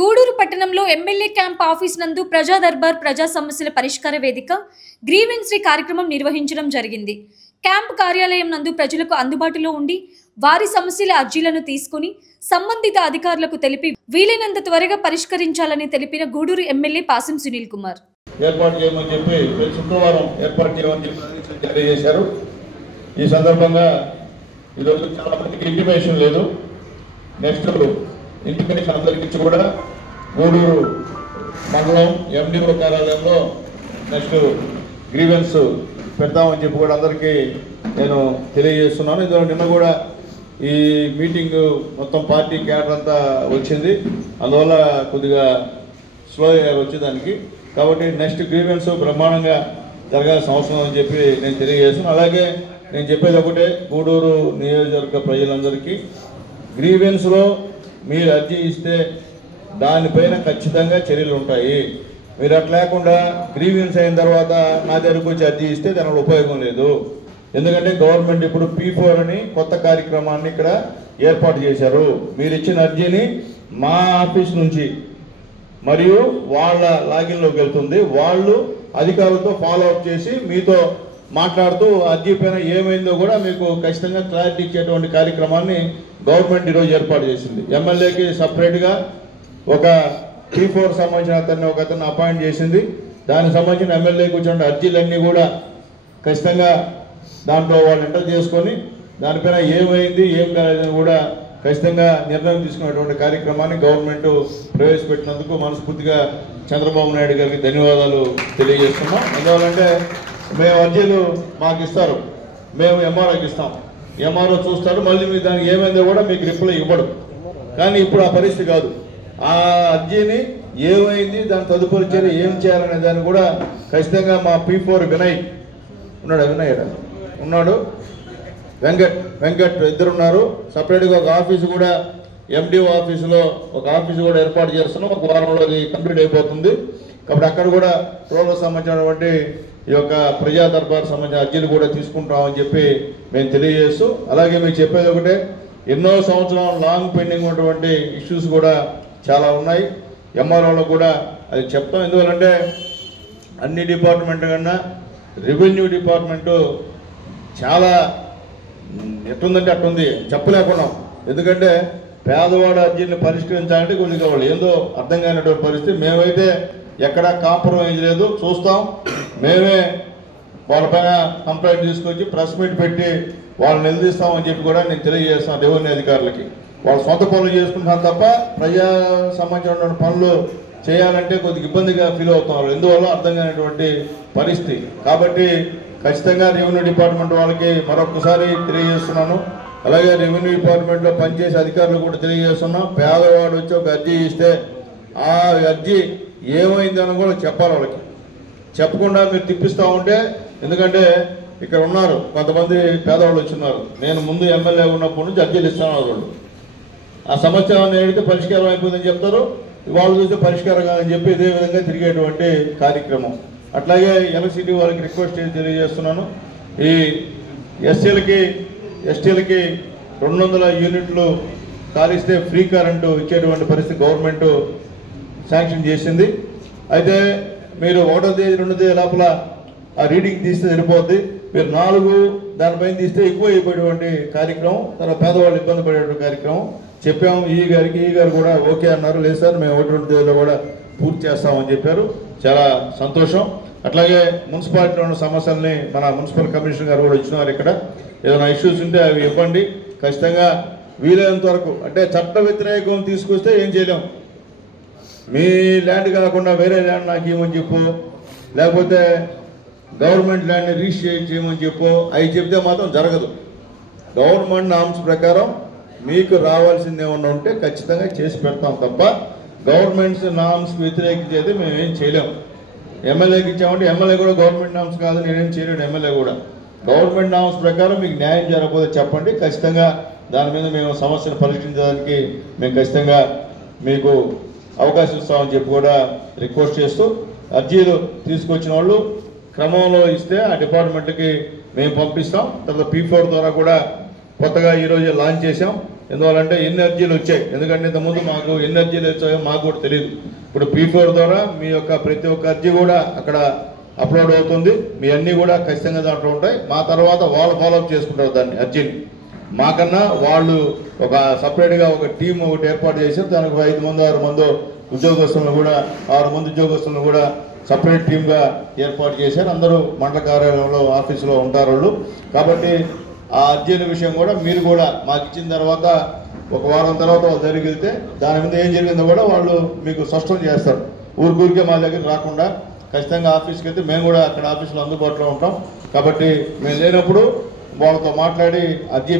గూడూరు పట్టణంలో MLA camp office నందు ప్రజా దర్బార్ ప్రజా సమస్యల పరిష్కార వేదిక గ్రీవెన్స్ డే కార్యక్రమం నిర్వహించడం జరిగింది. క్యాంప్ కార్యాలయం నందు ప్రజలకు అందుబాటులో ఉండి వారి సమస్యల అర్జీలను తీసుకుని సంబంధిత అధికారులకు తెలిపి వీలైనంత త్వరగా పరిష్కరించాలని తెలిపిన గూడూరు ఎమ్మెల్యే పాసం సునీల్ కుమార్ ఏర్పాటు చేయమని చెప్పి శుక్రవారం ఏర్పాటు చేయమని చెప్పి జారీ చేశారు. ఈ సందర్భంగా ఈరోజు చాలా మందికి ఇంటిమేషన్ లేదు. నెక్స్ట్ ఇంటిమేషన్ అందరికి ఇచ్చి కూడా గూడూరు మండలం ఎండిఓ కార్యాలయంలో నెక్స్ట్ గ్రీవెన్స్ పెడతామని చెప్పి కూడా అందరికీ నేను తెలియజేస్తున్నాను. ఇందులో నిన్న కూడా ఈ మీటింగ్ మొత్తం పార్టీ క్యాడర్ అంతా వచ్చింది, అందువల్ల కొద్దిగా స్లో అయ్యారు వచ్చేదానికి. కాబట్టి నెక్స్ట్ గ్రీవెన్స్ బ్రహ్మాండంగా జరగాల్సిన అవసరం అని చెప్పి నేను తెలియజేస్తున్నాను. అలాగే నేను చెప్పేది ఒకటే, గూడూరు నియోజకవర్గ ప్రజలందరికీ గ్రీవెన్స్లో మీరు అర్జీ ఇస్తే దానిపైన ఖచ్చితంగా చర్యలు ఉంటాయి. మీరు అట్లా లేకుండా గ్రీవెన్స్ అయిన తర్వాత నా దగ్గరకు వచ్చి అర్జీ ఇస్తే దానివల్ల ఉపయోగం లేదు. ఎందుకంటే గవర్నమెంట్ ఇప్పుడు P4 అని కొత్త కార్యక్రమాన్ని ఇక్కడ ఏర్పాటు చేశారు. మీరు ఇచ్చిన అర్జీని మా ఆఫీస్ నుంచి మరియు వాళ్ళ లాగిన్లోకి వెళ్తుంది. వాళ్ళు అధికారులతో ఫాలో అప్ చేసి మీతో మాట్లాడుతూ అర్జీ పైన ఏమైందో కూడా మీకు ఖచ్చితంగా క్లారిటీ ఇచ్చేటువంటి కార్యక్రమాన్ని గవర్నమెంట్ ఈరోజు ఏర్పాటు చేసింది. ఎమ్మెల్యేకి సపరేట్గా ఒక P4 సంబంధించిన ఒకతన్ని అపాయింట్ చేసింది. దానికి సంబంధించిన ఎమ్మెల్యేకి వచ్చిన అర్జీలన్నీ కూడా ఖచ్చితంగా దాంట్లో వాళ్ళు ఎంటర్ చేసుకొని దానిపైన ఏమైంది ఏం కాలేదని కూడా ఖచ్చితంగా నిర్ణయం తీసుకునేటువంటి కార్యక్రమాన్ని గవర్నమెంట్ ప్రవేశపెట్టినందుకు మనస్ఫూర్తిగా చంద్రబాబు నాయుడు గారికి ధన్యవాదాలు తెలియజేస్తున్నాం. ఎందువల్లంటే మేము అర్జీలు మాకు ఇస్తారు, మేము ఎంఆర్ఓకి ఇస్తాం, ఎంఆర్ఓ చూస్తారు, మళ్ళీ మీకు దానికి ఏమైందో కూడా మీకు రిప్లై ఇవ్వడు. కానీ ఇప్పుడు ఆ పరిస్థితి కాదు. ఆ అర్జీని ఏమైంది, దాని తదుపరి చర్య ఏం చేయాలనే దాన్ని కూడా ఖచ్చితంగా మా P4 వినయ్ ఉన్నాడు, వెంకట్ ఇద్దరు ఉన్నారు. సపరేట్గా ఒక ఆఫీసు కూడా MDO ఆఫీసులో ఒక ఆఫీసు కూడా ఏర్పాటు చేస్తున్నాం. ఒక వారంలో అది కంప్లీట్ అయిపోతుంది. కాబట్టి అక్కడ కూడా రోడ్లకు సంబంధించినటువంటి ఈ యొక్క ప్రజా దర్బార్ సంబంధించిన అర్జీలు కూడా తీసుకుంటామని చెప్పి మేము తెలియజేస్తూ, అలాగే మీకు చెప్పేది ఒకటే, ఎన్నో సంవత్సరాలు లాంగ్ పెండింగ్ ఉన్నటువంటి ఇష్యూస్ కూడా చాలా ఉన్నాయి. ఎంఆర్ఓలో కూడా అది చెప్తాం. ఎందువల్లంటే అన్ని డిపార్ట్మెంట్ కన్నా రెవెన్యూ డిపార్ట్మెంటు చాలా ఎట్టుందంటే అట్టుంది, చెప్పలేకున్నాం. ఎందుకంటే పేదవాడు అర్జీని పరిష్కరించాలంటే కొద్దిగా వాళ్ళు ఏందో అర్థం కానిటువంటి పరిస్థితి. మేమైతే ఎక్కడా కాంప్రమైజ్ లేదు, చూస్తాం. మేమే వాళ్ళపైన కంప్లైంట్ తీసుకొచ్చి ప్రెస్ మీట్ పెట్టి వాళ్ళని నిలదీస్తామని చెప్పి కూడా నేను తెలియజేస్తాను రెవెన్యూ అధికారులకి. వాళ్ళు సొంత పనులు చేసుకుంటున్నారు తప్ప ప్రజా సంబంధించిన పనులు చేయాలంటే కొద్దిగా ఇబ్బందిగా ఫీల్ అవుతున్నారు. ఎందువల్ల అర్థం కానిటువంటి పరిస్థితి. కాబట్టి ఖచ్చితంగా రెవెన్యూ డిపార్ట్మెంట్ వాళ్ళకి మరొకసారి తెలియజేస్తున్నాను. అలాగే రెవెన్యూ డిపార్ట్మెంట్లో పనిచేసే అధికారులు కూడా తెలియజేస్తున్నాం. పేదవాడు వచ్చి ఒక అర్జీ ఇస్తే ఆ అర్జీ ఏమైందని కూడా చెప్పాలి వాళ్ళకి. చెప్పకుండా మీరు తిప్పిస్తూ ఉంటే, ఎందుకంటే ఇక్కడ ఉన్నారు కొంతమంది పేదవాళ్ళు వచ్చిన్నారు, నేను ముందు ఎమ్మెల్యే ఉన్నప్పటి నుంచి అర్జీలు ఇస్తాను వాళ్ళు. ఆ సమస్య ఏదైతే పరిష్కారం అయిపోయిందని చెప్తారు, వాళ్ళు చూస్తే పరిష్కారం కాదని చెప్పి ఇదే విధంగా తిరిగేటువంటి కార్యక్రమం. అట్లాగే ఎలక్ట్రిసిటీ వాళ్ళకి రిక్వెస్ట్ చేసి తెలియజేస్తున్నాను. ఈ ఎస్టీలకి 200 యూనిట్లు కాలిస్తే ఫ్రీ కరెంటు ఇచ్చేటువంటి పరిస్థితి గవర్నమెంట్ శాంక్షన్ చేసింది. అయితే మీరు 1వ తేదీ 2వ తేదీ లోపల ఆ రీడింగ్ తీస్తే సరిపోద్ది. మీరు 4 దానిపైన తీస్తే ఎక్కువ అయిపోయేటువంటి కార్యక్రమం, తర్వాత పేదవాళ్ళు ఇబ్బంది పడేటువంటి కార్యక్రమం చెప్పాము. ఈ గారు కూడా ఓకే అన్నారు. లేదు సార్ మేము 1వ 2వ తేదీలో కూడా పూర్తి చేస్తామని చెప్పారు. చాలా సంతోషం. అట్లాగే మున్సిపాలిటీలో ఉన్న సమస్యల్ని మన మున్సిపల్ కమిషనర్ గారు కూడా ఇచ్చినారు. ఇక్కడ ఏదైనా ఇష్యూస్ ఉంటే అవి ఇవ్వండి. ఖచ్చితంగా వీలైనంత వరకు, అంటే చట్ట వ్యతిరేకం తీసుకొస్తే ఏం చేయలేము. మీ ల్యాండ్ కాకుండా వేరే ల్యాండ్ నాకు ఇవ్వమని చెప్పు, లేకపోతే గవర్నమెంట్ ల్యాండ్ని రిజిస్టర్ చేయమని చెప్పు, అవి చెప్తే మాత్రం జరగదు. గవర్నమెంట్ నామ్స్ ప్రకారం మీకు రావాల్సింది ఏమన్నా ఉంటే ఖచ్చితంగా చేసి పెడతాం తప్ప గవర్నమెంట్స్ నామ్స్కి వ్యతిరేకించి అయితే మేము ఏం చేయలేము. ఎమ్మెల్యేకి ఇచ్చామంటే ఎమ్మెల్యే కూడా గవర్నమెంట్ నామ్స్ కాదు, నేనేం చేయలేడు. ఎమ్మెల్యే కూడా గవర్నమెంట్ నామ్స్ ప్రకారం మీకు న్యాయం జరగకపోతే చెప్పండి, ఖచ్చితంగా దాని మీద మేము సమస్యను పరిష్కరించడానికి మేము ఖచ్చితంగా మీకు అవకాశం ఇస్తామని చెప్పి కూడా రిక్వెస్ట్ చేస్తూ, అర్జీలు తీసుకొచ్చిన వాళ్ళు క్రమంలో ఇస్తే ఆ డిపార్ట్మెంట్కి మేము పంపిస్తాం. తర్వాత P4 ద్వారా కూడా కొత్తగా ఈరోజు లాంచ్ చేసాం. ఎందువల్లంటే ఎన్ని అర్జీలు వచ్చాయి, ఎందుకంటే ఇంతకుముందు మాకు ఎన్ని అర్జీలు వచ్చాయో మాకు కూడా తెలియదు. ఇప్పుడు P4 ద్వారా మీ యొక్క ప్రతి ఒక్క అర్జీ కూడా అక్కడ అప్లోడ్ అవుతుంది. మీ అన్నీ కూడా ఖచ్చితంగా దాంట్లో ఉంటాయి. మా తర్వాత వాళ్ళు ఫాలోఅప్ చేసుకుంటారు దాన్ని అర్జీని. మాకన్నా వాళ్ళు ఒక సపరేట్గా ఒక టీం ఒకటి ఏర్పాటు చేశారు. దానికి 5 మంది 6 మంది ఉద్యోగస్తులను కూడా 6 మంది ఉద్యోగస్తులను కూడా సపరేట్ టీమ్గా ఏర్పాటు చేశారు. అందరూ మండల కార్యాలయంలో ఆఫీసులో ఉంటారు వాళ్ళు. కాబట్టి ఆ అర్జీల విషయం కూడా మీరు కూడా మాకు ఇచ్చిన తర్వాత ఒక వారం తర్వాత వాళ్ళు జరిగితే దాని మీద ఏం జరిగిందో కూడా వాళ్ళు మీకు స్పష్టం చేస్తారు. ఊరికే మా దగ్గర రాకుండా ఖచ్చితంగా ఆఫీస్కి వెళ్తే మేము కూడా అక్కడ ఆఫీసులో అందుబాటులో ఉంటాం. కాబట్టి మేము లేనప్పుడు వాళ్ళతో మాట్లాడి అర్జీ